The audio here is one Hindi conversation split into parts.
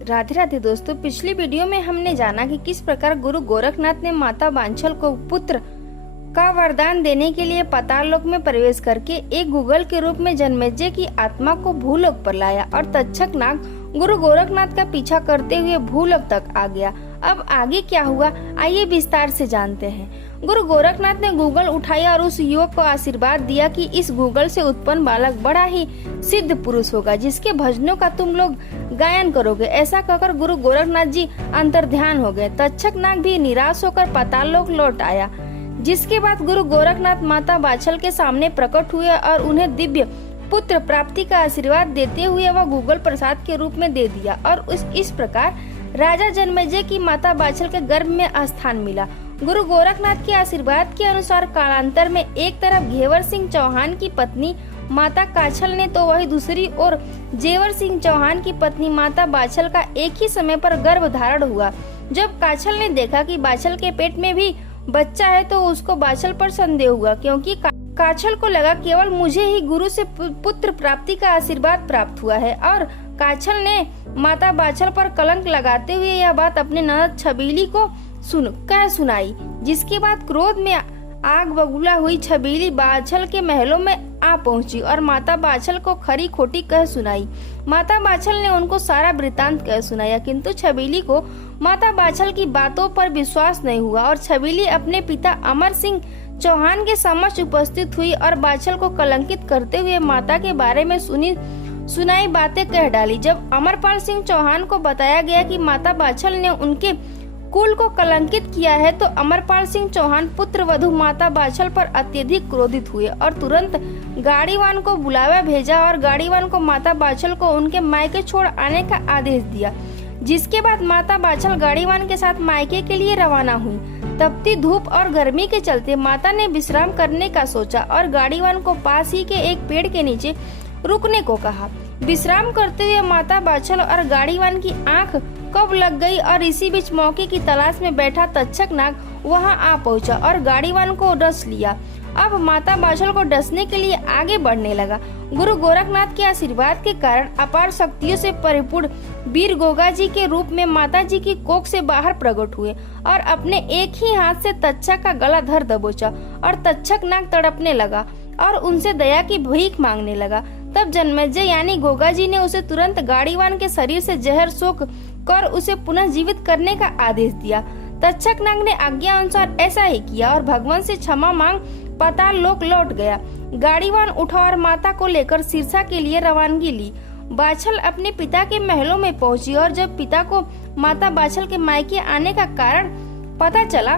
राधे राधे दोस्तों, पिछली वीडियो में हमने जाना कि किस प्रकार गुरु गोरखनाथ ने माता बांछल को पुत्र का वरदान देने के लिए पाताल लोक में प्रवेश करके एक गुगल के रूप में जन्मेजय की आत्मा को भूलोक पर लाया और तक्षक नाग गुरु गोरखनाथ का पीछा करते हुए भूलोक तक आ गया। अब आगे क्या हुआ, आइए विस्तार से जानते हैं। गुरु गोरखनाथ ने गूगल उठाया और उस युवक को आशीर्वाद दिया कि इस गूगल से उत्पन्न बालक बड़ा ही सिद्ध पुरुष होगा, जिसके भजनों का तुम लोग गायन करोगे। ऐसा कहकर गुरु गोरखनाथ जी अंतर्ध्यान हो गए। तक्षक नाग भी निराश होकर पाताल लोक लौट आया, जिसके बाद गुरु गोरखनाथ माता बांछल के सामने प्रकट हुए और उन्हें दिव्य पुत्र प्राप्ति का आशीर्वाद देते हुए वह गूगल प्रसाद के रूप में दे दिया और इस प्रकार राजा जन्मेजय की माता बांछल के गर्भ में स्थान मिला। गुरु गोरखनाथ के आशीर्वाद के अनुसार कालांतर में एक तरफ घेवर सिंह चौहान की पत्नी माता काछल ने तो वही दूसरी ओर जेवर सिंह चौहान की पत्नी माता बांछल का एक ही समय पर गर्भ धारण हुआ। जब काछल ने देखा कि बांछल के पेट में भी बच्चा है तो उसको बांछल पर संदेह हुआ, क्योंकि काछल को लगा केवल मुझे ही गुरु से पुत्र प्राप्ति का आशीर्वाद प्राप्त हुआ है। और काछल ने माता बांछल पर कलंक लगाते हुए यह बात अपने ननद छबीली को सुनाई, जिसके बाद क्रोध में आग बबूला हुई छबीली बांछल के महलों में आ पहुंची और माता बांछल को खरी खोटी कह सुनाई। माता बांछल ने उनको सारा वृतांत कह सुनाया, किंतु छबीली को माता बांछल की बातों पर विश्वास नहीं हुआ और छबीली अपने पिता अमर सिंह चौहान के समक्ष उपस्थित हुई और बांछल को कलंकित करते हुए माता के बारे में सुनाई बातें कह डाली। जब अमरपाल सिंह चौहान को बताया गया कि माता बांछल ने उनके कुल को कलंकित किया है तो अमरपाल सिंह चौहान पुत्र वधू माता बांछल पर अत्यधिक क्रोधित हुए और तुरंत गाड़ीवान को बुलावा भेजा और गाड़ीवान को माता बांछल को उनके मायके छोड़ आने का आदेश दिया। जिसके बाद माता बांछल गाड़ीवान के साथ मायके के लिए रवाना हुई। तपती धूप और गर्मी के चलते माता ने विश्राम करने का सोचा और गाड़ीवान को पास ही के एक पेड़ के नीचे रुकने को कहा। विश्राम करते हुए माता बांछल और गाड़ीवान की आंख कब लग गई और इसी बीच मौके की तलाश में बैठा तक्षक नाग वहां आ पहुंचा और गाड़ीवान को डस लिया। अब माता बांछल को डसने के लिए आगे बढ़ने लगा। गुरु गोरखनाथ के आशीर्वाद के कारण अपार शक्तियों से परिपूर्ण वीर गोगा जी के रूप में माता जी की कोख से बाहर प्रकट हुए और अपने एक ही हाथ से तक्षक का गला धर दबोचा और तक्षक नाग तड़पने लगा और उनसे दया की भीख मांगने लगा। तब जन्मेजय यानी गोगा जी ने उसे तुरंत गाड़ीवान के शरीर से जहर सोख कर उसे पुनः जीवित करने का आदेश दिया। तक्षक नाग ने आज्ञा अनुसार ऐसा ही किया और भगवान से क्षमा मांग पाताल लोक लौट गया। गाड़ीवान उठा और माता को लेकर सिरसा के लिए रवानगी ली। बांछल अपने पिता के महलों में पहुंची और जब पिता को माता बांछल के मायके आने का कारण पता चला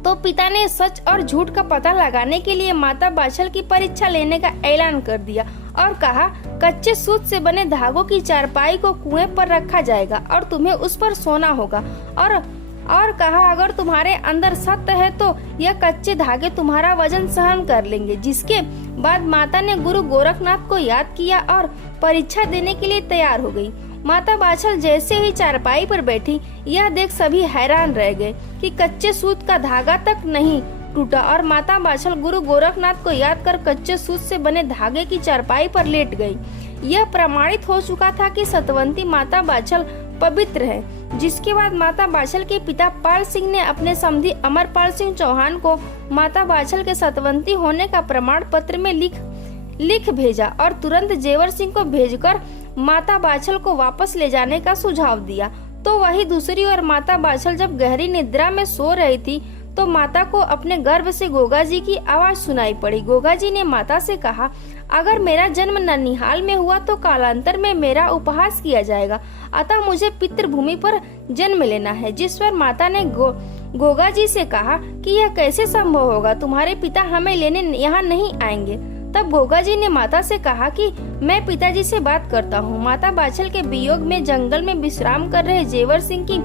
तो पिता ने सच और झूठ का पता लगाने के लिए माता बांछल की परीक्षा लेने का ऐलान कर दिया और कहा, कच्चे सूत से बने धागों की चारपाई को कुएं पर रखा जाएगा और तुम्हें उस पर सोना होगा और कहा, अगर तुम्हारे अंदर सत्य है तो यह कच्चे धागे तुम्हारा वजन सहन कर लेंगे। जिसके बाद माता ने गुरु गोरखनाथ को याद किया और परीक्षा देने के लिए तैयार हो गई। माता बांछल जैसे ही चारपाई पर बैठी, यह देख सभी हैरान रह गए कि कच्चे सूत का धागा तक नहीं टूटा और माता बांछल गुरु गोरखनाथ को याद कर कच्चे सूत से बने धागे की चारपाई पर लेट गई। यह प्रमाणित हो चुका था कि सतवंती माता बांछल पवित्र है। जिसके बाद माता बांछल के पिता पाल सिंह ने अपने समधी अमरपाल सिंह चौहान को माता बांछल के सतवंती होने का प्रमाण पत्र में लिख भेजा और तुरंत जेवर सिंह को भेजकर माता बांछल को वापस ले जाने का सुझाव दिया। तो वही दूसरी ओर माता बांछल जब गहरी निद्रा में सो रही थी तो माता को अपने गर्भ से गोगा जी की आवाज सुनाई पड़ी। गोगा जी ने माता से कहा, अगर मेरा जन्म ननिहाल में हुआ तो कालांतर में मेरा उपहास किया जाएगा, अतः मुझे पितृभूमि पर जन्म लेना है। जिस पर माता ने गोगा जी से कहा कि यह कैसे संभव होगा, तुम्हारे पिता हमें लेने यहाँ नहीं आएंगे। तब गोगा जी ने माता से कहा कि मैं पिताजी से बात करता हूँ। माता बांछल के वियोग में जंगल में विश्राम कर रहे जेवर सिंह की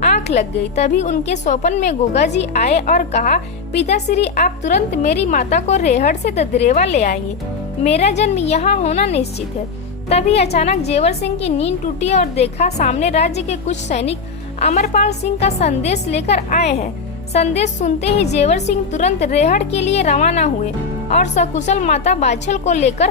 आंख लग गई। तभी उनके स्वप्न में गोगा जी आए और कहा, पिताश्री आप तुरंत मेरी माता को रेहड़ से ददरेवा ले आएंगे, मेरा जन्म यहाँ होना निश्चित है। तभी अचानक जेवर सिंह की नींद टूटी और देखा सामने राज्य के कुछ सैनिक अमरपाल सिंह का संदेश लेकर आए हैं। संदेश सुनते ही जेवर सिंह तुरंत रेहड़ के लिए रवाना हुए और सकुशल माता बांछल को लेकर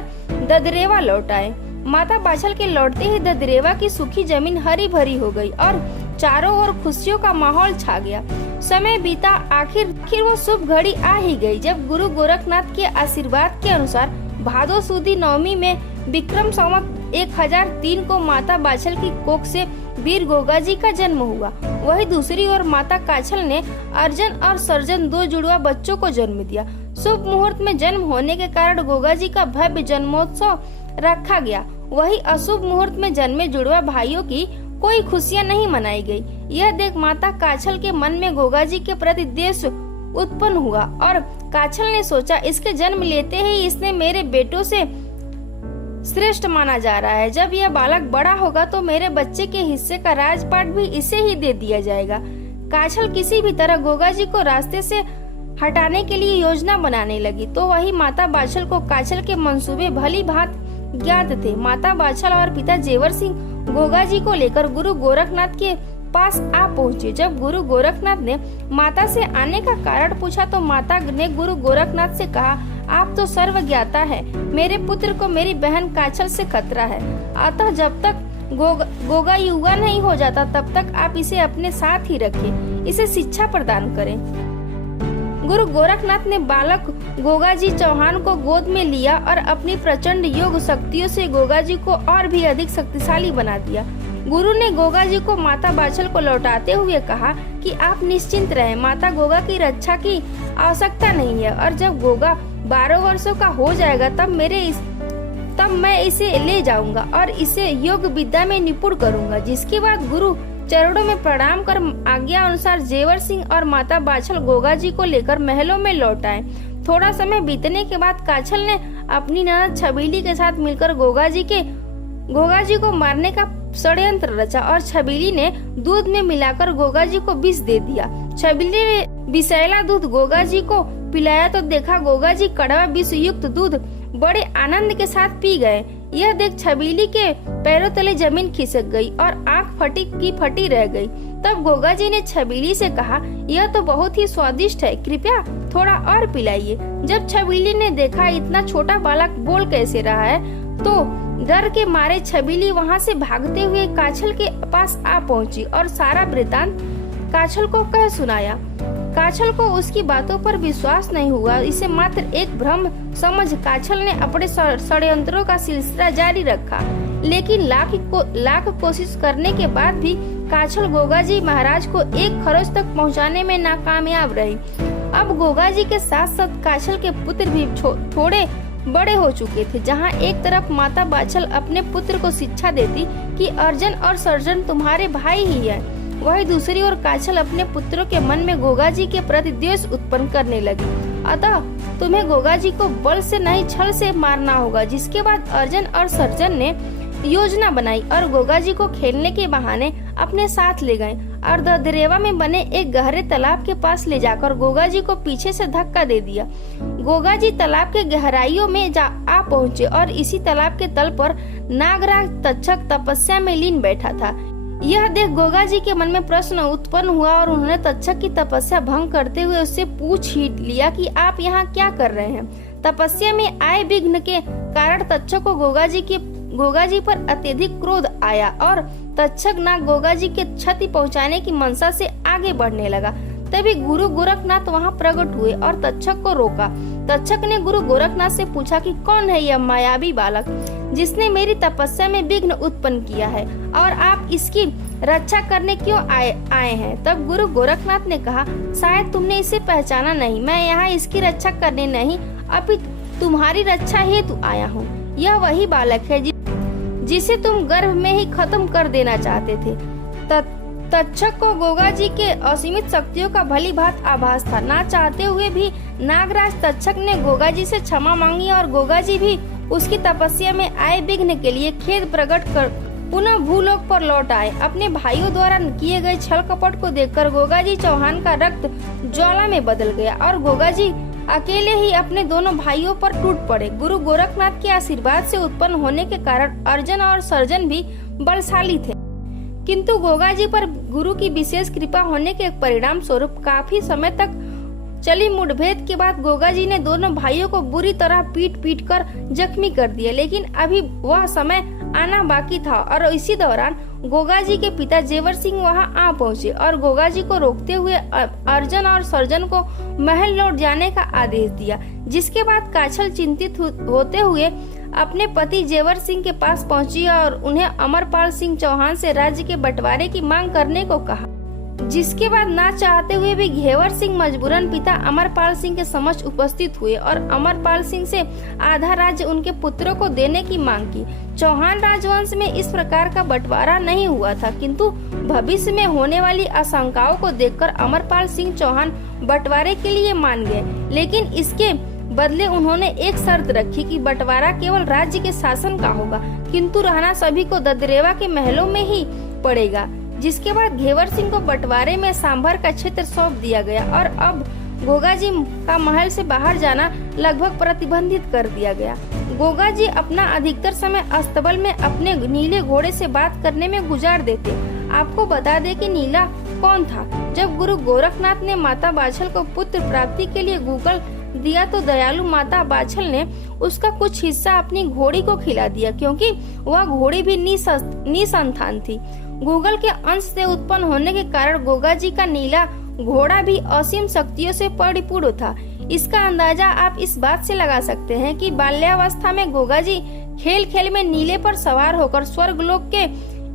ददरेवा लौट आए। माता बाछल के लौटते ही ददरेवा की सूखी जमीन हरी भरी हो गई और चारों ओर खुशियों का माहौल छा गया। समय बीता, आखिर वो शुभ घड़ी आ ही गई जब गुरु गोरखनाथ के आशीर्वाद के अनुसार भादो सुदी नवमी में विक्रम संवत 1003 को माता बाछल की कोख से वीर गोगा जी का जन्म हुआ। वही दूसरी ओर माता काछल ने अर्जन और सर्जन 2 जुड़वा बच्चों को जन्म दिया। शुभ मुहूर्त में जन्म होने के कारण गोगा जी का भव्य जन्मोत्सव रखा गया। वही अशुभ मुहूर्त में जन्मे जुड़वा भाइयों की कोई खुशियां नहीं मनाई गई। यह देख माता काछल के मन में गोगा जी के प्रति द्वेष उत्पन्न हुआ और काछल ने सोचा, इसके जन्म लेते ही इसने मेरे बेटों से श्रेष्ठ माना जा रहा है। जब यह बालक बड़ा होगा तो मेरे बच्चे के हिस्से का राजपाट भी इसे ही दे दिया जाएगा। काछल किसी भी तरह गोगा जी को रास्ते से हटाने के लिए योजना बनाने लगी। तो वही माता बाछल को काछल के मंसूबे भली भांति ज्ञात थे। माता बाछल और पिता जेवर सिंह गोगा जी को लेकर गुरु गोरखनाथ के पास आ पहुँचे। जब गुरु गोरखनाथ ने माता से आने का कारण पूछा तो माता ने गुरु गोरखनाथ से कहा, आप तो सर्वज्ञाता है, मेरे पुत्र को मेरी बहन काछल से खतरा है, अतः जब तक गोगा युवा नहीं हो जाता तब तक आप इसे अपने साथ ही रखें, इसे शिक्षा प्रदान करें। गुरु गोरखनाथ ने बालक गोगा जी चौहान को गोद में लिया और अपनी प्रचंड योग शक्तियों से गोगा जी को और भी अधिक शक्तिशाली बना दिया। गुरु ने गोगा जी को माता बाछल को लौटाते हुए कहा कि आप निश्चिंत रहें, माता गोगा की रक्षा की आवश्यकता नहीं है और जब गोगा 12 वर्षों का हो जाएगा तब मैं इसे ले जाऊंगा और इसे योग विद्या में निपुण करूंगा। जिसके बाद गुरु चरणों में प्रणाम कर आज्ञा अनुसार जेवर सिंह और माता बाछल गोगा जी को लेकर महलों में लौट आए। थोड़ा समय बीतने के बाद काछल ने अपनी ननद छबीली के साथ मिलकर गोगा जी को मारने का षड्यंत्र रचा और छबीली ने दूध में मिलाकर गोगा जी को विष दे दिया। छबीली ने विषैला दूध गोगा जी को पिलाया तो देखा गोगा जी कड़वा विष युक्त दूध बड़े आनंद के साथ पी गए। यह देख छबीली के पैरों तले जमीन खिसक गई और आंख फटी रह गई। तब गोगा जी ने छबीली से कहा, यह तो बहुत ही स्वादिष्ट है, कृपया थोड़ा और पिलाइए। जब छबीली ने देखा इतना छोटा बालक बोल कैसे रहा है तो डर के मारे छबीली वहां से भागते हुए काछल के पास आ पहुंची और सारा वृतांत काछल को कह सुनाया। काछल को उसकी बातों पर विश्वास नहीं हुआ। इसे मात्र एक भ्रम समझ काछल ने अपने षड्यंत्रों का सिलसिला जारी रखा, लेकिन लाख कोशिश करने के बाद भी काछल गोगा जी महाराज को एक खरोच तक पहुंचाने में नाकामयाब रही। अब गोगा जी के साथ साथ काछल के पुत्र भी थोड़े बड़े हो चुके थे। जहां एक तरफ माता बाछल अपने पुत्र को शिक्षा देती कि अर्जन और सर्जन तुम्हारे भाई ही है, वही दूसरी ओर काछल अपने पुत्रों के मन में गोगा जी के प्रति द्वेष उत्पन्न करने लगी। अतः तुम्हें गोगा जी को बल से नहीं छल से मारना होगा। जिसके बाद अर्जन और सर्जन ने योजना बनाई और गोगा जी को खेलने के बहाने अपने साथ ले गए और ददरेवा में बने एक गहरे तालाब के पास ले जाकर गोगा जी को पीछे से धक्का दे दिया। गोगा जी तालाब के गहराइयों में आ पहुँचे और इसी तालाब के तल पर नागराज तक्षक तपस्या में लीन बैठा था। यह देख गोगा जी के मन में प्रश्न उत्पन्न हुआ और उन्होंने तक्षक की तपस्या भंग करते हुए उससे पूछ ही लिया कि आप यहाँ क्या कर रहे हैं। तपस्या में आए विघ्न के कारण तक्षक को गोगा जी पर अत्यधिक क्रोध आया और तक्षक नाग गोगा जी के क्षति पहुंचाने की मंशा से आगे बढ़ने लगा। तभी गुरु गोरखनाथ वहां प्रकट हुए और तक्षक को रोका। तक्षक ने गुरु गोरखनाथ से पूछा कि कौन है यह मायावी बालक जिसने मेरी तपस्या में विघ्न उत्पन्न किया है और आप इसकी रक्षा करने क्यों आए हैं। तब गुरु गोरखनाथ ने कहा, शायद तुमने इसे पहचाना नहीं, मैं यहाँ इसकी रक्षा करने नहीं अपितु तुम्हारी रक्षा हेतु आया हूँ। यह वही बालक है जिसे तुम गर्भ में ही खत्म कर देना चाहते थे। तक्षक को गोगा जी के असीमित शक्तियों का भली भांति आभास था। ना चाहते हुए भी नागराज तक्षक ने गोगा जी से क्षमा मांगी और गोगा जी भी उसकी तपस्या में आए विघ्न के लिए खेद प्रकट कर पुनः भूलोक पर लौट आए। अपने भाइयों द्वारा किए गए छल कपट को देखकर गोगा जी चौहान का रक्त ज्वाला में बदल गया और गोगा जी अकेले ही अपने दोनों भाइयों पर टूट पड़े। गुरु गोरखनाथ के आशीर्वाद से उत्पन्न होने के कारण अर्जन और सर्जन भी बलशाली थे, किंतु गोगा जी पर गुरु की विशेष कृपा होने के परिणाम स्वरूप काफी समय तक चली मुठभेड़ के बाद गोगा जी ने दोनों भाइयों को बुरी तरह पीट कर जख्मी कर दिया। लेकिन अभी वह समय आना बाकी था और इसी दौरान गोगा जी के पिता जेवर सिंह वहां आ पहुंचे और गोगा जी को रोकते हुए अर्जुन और सर्जन को महल लौट जाने का आदेश दिया। जिसके बाद काछल चिंतित होते हुए अपने पति जेवर सिंह के पास पहुंची और उन्हें अमरपाल सिंह चौहान से राज्य के बंटवारे की मांग करने को कहा। जिसके बाद ना चाहते हुए भी घेवर सिंह मजबूरन पिता अमरपाल सिंह के समक्ष उपस्थित हुए और अमरपाल सिंह से आधा राज्य उनके पुत्रों को देने की मांग की। चौहान राजवंश में इस प्रकार का बंटवारा नहीं हुआ था, किंतु भविष्य में होने वाली आशंकाओं को देखकर अमरपाल सिंह चौहान बंटवारे के लिए मान गए, लेकिन इसके बदले उन्होंने एक शर्त रखी कि बंटवारा केवल राज्य के शासन का होगा, किंतु रहना सभी को ददरेवा के महलों में ही पड़ेगा। जिसके बाद घेवर सिंह को बंटवारे में सांभर का क्षेत्र सौंप दिया गया और अब गोगा जी का महल से बाहर जाना लगभग प्रतिबंधित कर दिया गया। गोगा जी अपना अधिकतर समय अस्तबल में अपने नीले घोड़े से बात करने में गुजार देते। आपको बता दें कि नीला कौन था। जब गुरु गोरखनाथ ने माता बाछल को पुत्र प्राप्ति के लिए गूगल दिया तो दयालु माता बाछल ने उसका कुछ हिस्सा अपनी घोड़ी को खिला दिया, क्योंकि वह घोड़ी भी निसंतान थी। गूगल के अंश से उत्पन्न होने के कारण गोगा जी का नीला घोड़ा भी असीम शक्तियों से परिपूर्ण था। इसका अंदाजा आप इस बात से लगा सकते हैं कि बाल्यावस्था में गोगा जी खेल खेल में नीले पर सवार होकर स्वर्गलोक के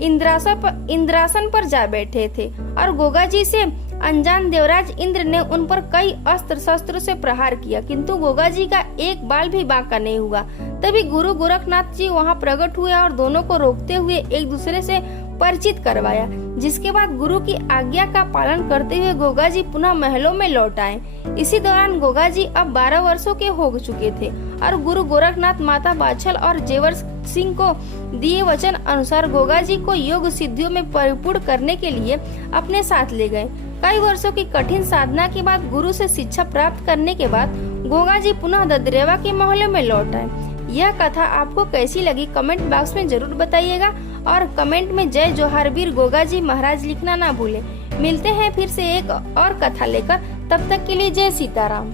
इंद्रासन पर जा बैठे थे और गोगा जी से अनजान देवराज इंद्र ने उन पर कई अस्त्र शस्त्रों से प्रहार किया, किंतु गोगा जी का एक बाल भी बांका नहीं हुआ। तभी गुरु गोरखनाथ जी वहां प्रकट हुए और दोनों को रोकते हुए एक दूसरे से परिचित करवाया। जिसके बाद गुरु की आज्ञा का पालन करते हुए गोगा जी पुनः महलों में लौट आए। इसी दौरान गोगा जी अब 12 वर्षों के हो चुके थे और गुरु गोरखनाथ माता बाछल और जेवर सिंह को दिए वचन अनुसार गोगा जी को योग सिद्धियों में परिपूर्ण करने के लिए अपने साथ ले गए। कई वर्षों की कठिन साधना के बाद गुरु से शिक्षा प्राप्त करने के बाद गोगा जी पुनः ददरेवा के महलों में लौट आए। यह कथा आपको कैसी लगी कमेंट बॉक्स में जरूर बताइएगा और कमेंट में जय जोहार वीर गोगा जी महाराज लिखना ना भूले। मिलते हैं फिर से एक और कथा लेकर, तब तक के लिए जय सीताराम।